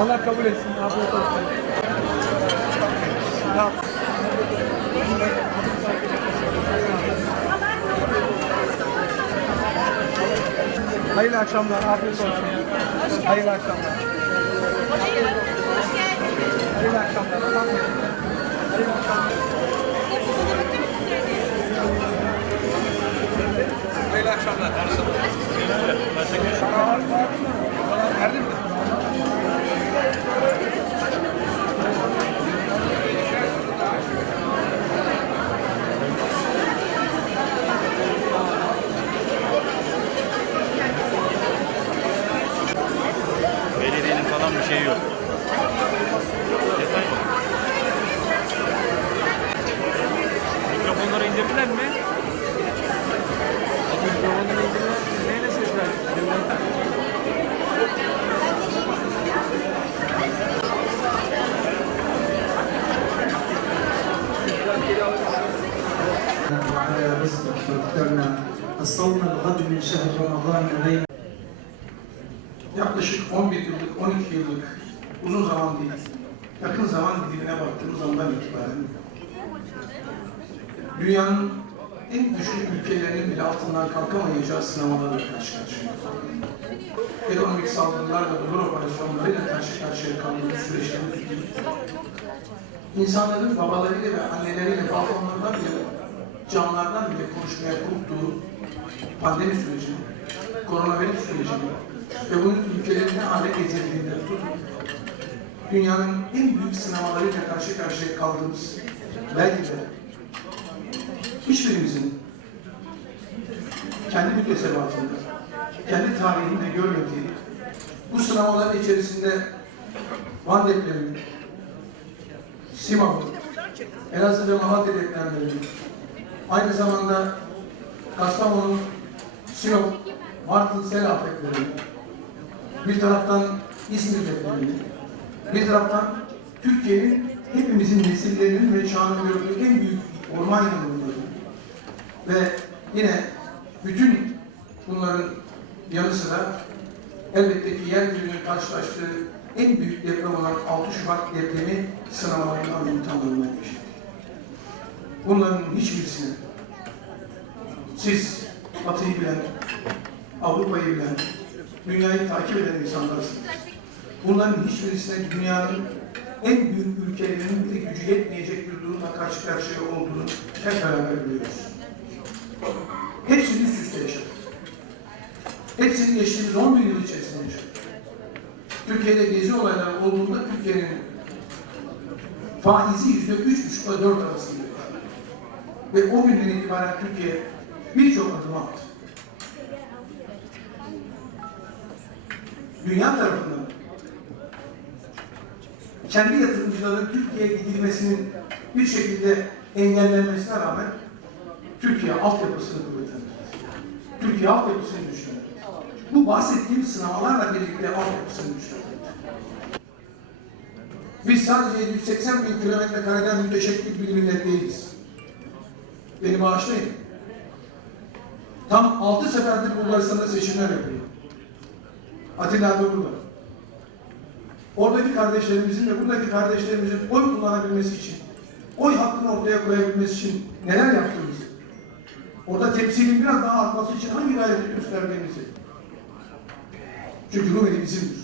Allah kabul etsin. Afiyet olsun. Hayırlı akşamlar. Afiyet olsun. Hayırlı akşamlar. Hayırlı akşamlar. Hayırlı akşamlar. رزقك واخترنا الصوم الغد من شهر رمضان بين yaklaşık 11 yıllık, 12 yıllık uzun zaman değil, yakın zaman dilimine baktığımız andan itibaren dünyanın en güçlü ülkelerinin bile altından kalkamayacağı sınavlarla karşı karşıyayız. Ekonomik saldırılarla, duvar operasyonlarıyla karşı karşıya kaldığımız süreçte insanların babalarıyla ve anneleriyle balkonlardan bile, camlardan bile konuşmaya korktuğu pandemi sürecini, koronavirüs sürecini ve bunun ülkelerini hale getirdiğinde tutun, dünyanın en büyük sınavlarıyla karşı karşıya kaldığımız belki de hiçbirimizin kendi mütesebatında, kendi tarihinde görmediği bu sınavların içerisinde Van depremi, Simav'ın, Elazığ ve Malatya depremleri, aynı zamanda Kastamonu, Sinop, Martın sel afetleri, bir taraftan İzmir depremi, bir taraftan Türkiye'nin hepimizin nesillerinin ve çağını gördüğü en büyük orman yangınları ve yine bütün bunların yanı sıra elbette ki yeryüzünün karşılaştığı en büyük deprem olan 6 Şubat depremi sınavlarından ve imtihanlarından geçti. Bunların hiçbirisini siz Batı'yı bilen, Avrupa'yı bilen, dünyayı takip eden insanlarsınız. Bunların hiçbirisine dünyanın en büyük ülkelerinin bir gücü yetmeyecek bir durumla karşı karşıya olduğunu hep beraber biliyoruz. Hepsini üst üste yaşadık. Hepsini geçtiğimiz 11 yıl içerisinde yaşadık. Türkiye'de gezi olayları olduğunda Türkiye'nin faizi yüzde üç buçukla dört arasında. Ve o günden itibaren Türkiye birçok adım attı. Dünya tarafından kendi yatırımcıların Türkiye'ye gidilmesinin bir şekilde engellenmesine rağmen Türkiye altyapısını kuvvetlendirdi. Türkiye altyapısını güçlendirdi. Bu bahsettiğim sınavlarla birlikte altyapısını güçlendirdi. Biz sadece 180 bin kilometre kareden müteşekkil bir millet değiliz. Beni bağışlayın. Tam altı seferdir Bulgaristan'da seçimler yapılıyor. Atilla abi burada. Oradaki kardeşlerimizin ve buradaki kardeşlerimizin oy kullanabilmesi için, oy hakkını ortaya koyabilmesi için neler yaptığımızı, orada temsilin biraz daha artması için hangi gayreti gösterdiğimizi. Çünkü Rumeli bizimdir.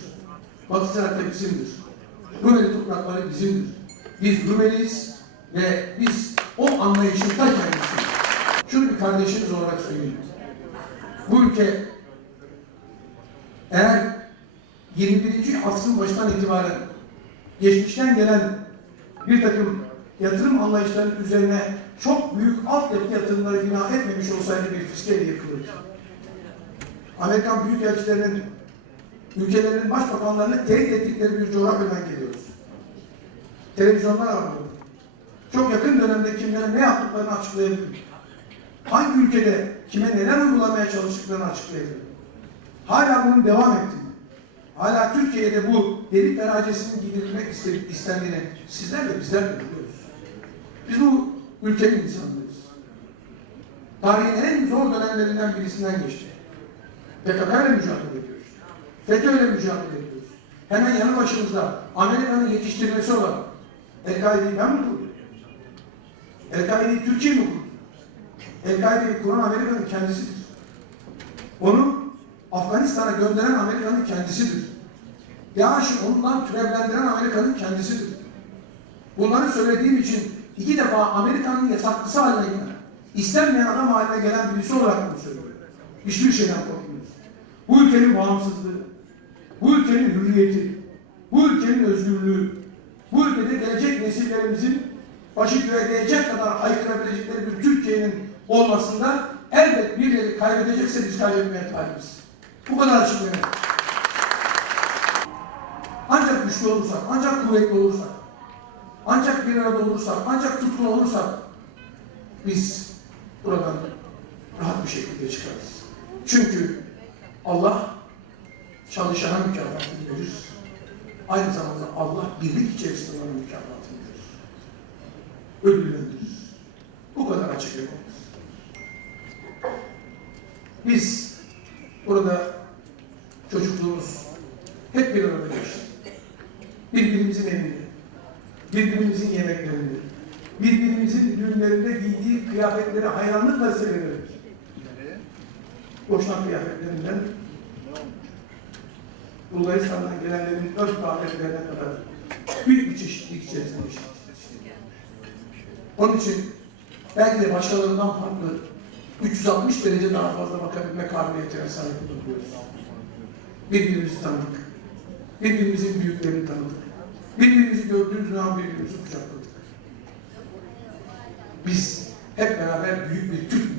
Batı Trakya'da bizimdir. Rumeli toprakları bizimdir. Biz Rumeliyiz ve biz o anlayışın ta kardeşiniz olarak söyleyeyim. Bu ülke eğer 21. asrın başından itibaren geçmişten gelen bir takım yatırım anlayışlarının üzerine çok büyük altyapı yatırımları bina etmemiş olsaydı bir fiskeli yıkılırdı. Amerikan büyükelçilerinin ülkelerinin başbakanlarını tehdit ettikleri bir coğrafyadan geliyoruz. Televizyonlar alıyor. Çok yakın dönemde kimlere ne yaptıklarını açıklayabilir. Hangi ülkede kime neler uygulamaya çalıştıklarını açıklayabilir. Hala bunun devam ettiğini, hala Türkiye'de bu delik derecesinin giderilmek istenip istendiğini sizler de bizler de biliyoruz. Biz bu ülkenin insanlarıyız. Tarihin en zor dönemlerinden birisinden geçti. PKK'yla mücadele ediyoruz. FETÖ'yle mücadele ediyoruz. Hemen yanı başımızda Amerika'nın yetiştirmesi olan El-Kaide'yi ben mi kurdum? El-Kaide'yi Türkiye mi kurdu? El-Kaide'yi kuran Amerika'nın kendisidir. Onu Afganistan'a gönderen Amerika'nın kendisidir. DAEŞ'i ondan türevlendiren Amerika'nın kendisidir. Bunları söylediğim için iki defa Amerika'nın yasaklısı haline gelen, istenmeyen adam haline gelen birisi olarak bunu söylüyorum. Hiçbir şeyden korkmuyoruz. Bu ülkenin bağımsızlığı, bu ülkenin hürriyeti, bu ülkenin özgürlüğü, bu ülkede gelecek nesillerimizin başı göğe kadar haykırabilecekleri bir Türkiye'nin olmasında elbet birileri kaybedecekse biz kaybetmeye talibiz. Bu kadar açık net. Ancak güçlü olursak, ancak kuvvetli olursak, ancak bir arada olursak, ancak tutkun olursak biz buradan rahat bir şekilde çıkarız. Çünkü Allah çalışana mükafatını verir. Aynı zamanda Allah birlik içerisinde ona mükafatını verir. Ödüllendirir. Bu kadar açık ve. Biz burada çocukluğumuz hep bir arada geçti. Birbirimizin evinde, birbirimizin yemeklerinde, birbirimizin düğünlerinde giydiği kıyafetleri hayranlıkla seyrederdik. Boşnak kıyafetlerinden Bulgaristan'dan gelenlerin örf kıyafetlerine kadar büyük bir çeşitlilik içerisinde yaşadık. Onun için belki de başkalarından farklı 360 derece daha fazla bakabilme kabiliyetine sahip olabiliyoruz. Birbirimizi tanıdık. Birbirimizin büyüklerini tanıdık. Birbirimizi gördüğümüz zaman birbirimizi kucakladık. Biz hep beraber büyük bir Türk